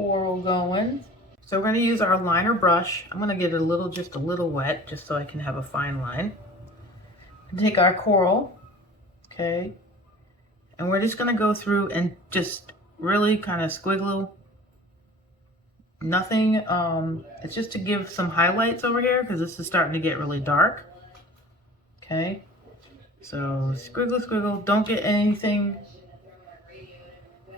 coral going. So we're going to use our liner brush. I'm going to get it just a little wet, just so I can have a fine line. And take our coral, okay, and we're just going to go through and just really kind of squiggle. Nothing, it's just to give some highlights over here because this is starting to get really dark. Okay, so squiggle, squiggle. Don't get anything,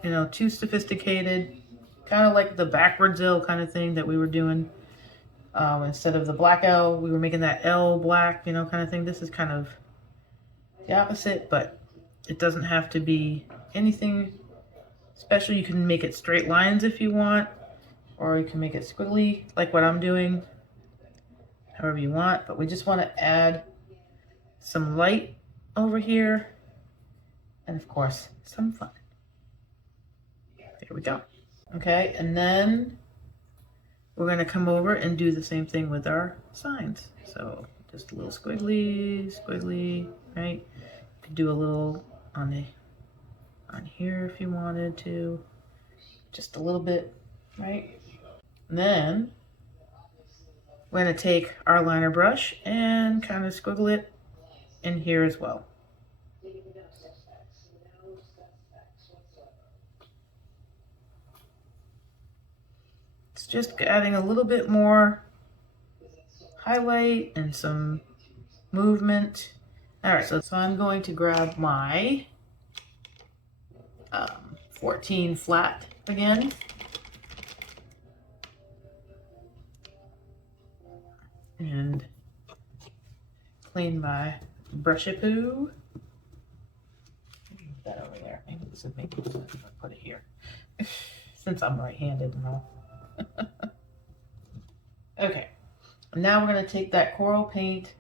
you know, too sophisticated. Kind of like the backwards L kind of thing that we were doing. Instead of the black L, we were making that L black, you know, kind of thing. This is kind of the opposite, but it doesn't have to be anything special. You can make it straight lines if you want, or you can make it squiggly like what I'm doing, however you want. But we just want to add some light over here and of course some fun. There we go. Okay, and then we're going to come over and do the same thing with our signs. So just a little squiggly, squiggly, right? You could do a little on here if you wanted to. Just a little bit, right? And then we're going to take our liner brush and kind of squiggle it in here as well. It's just adding a little bit more highlight and some movement. All right, so I'm going to grab my 14 flat again. And clean my brushy-poo. Move that over there. Maybe this would make sense if I put it here. Since I'm right-handed and all. Okay. Now we're going to take that coral paint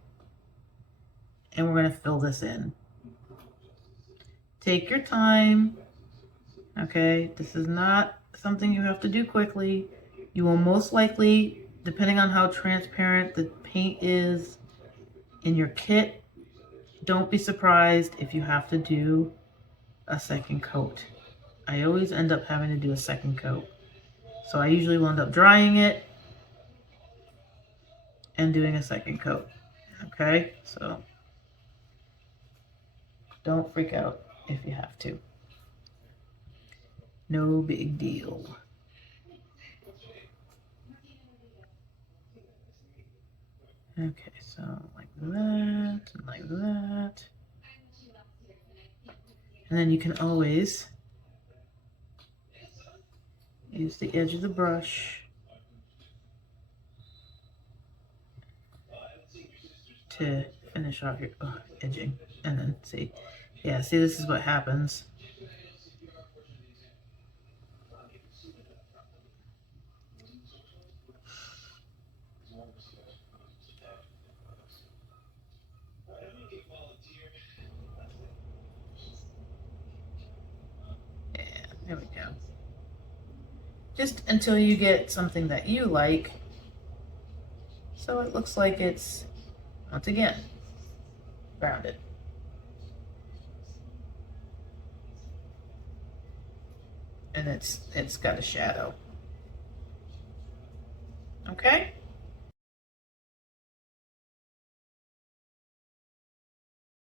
and we're going to fill this in. Take your time. Okay, this is not something you have to do quickly. You will most likely, depending on how transparent the paint is in your kit, don't be surprised if you have to do a second coat. I always end up having to do a second coat. So I usually will end up drying it and doing a second coat. Okay, so don't freak out if you have to. No big deal. Okay, so like that, and like that. And then you can always use the edge of the brush to finish off your edging. And then see, yeah, see, this is what happens. There we go. Just until you get something that you like. So it looks like it's, once again, rounded. And it's got a shadow. Okay?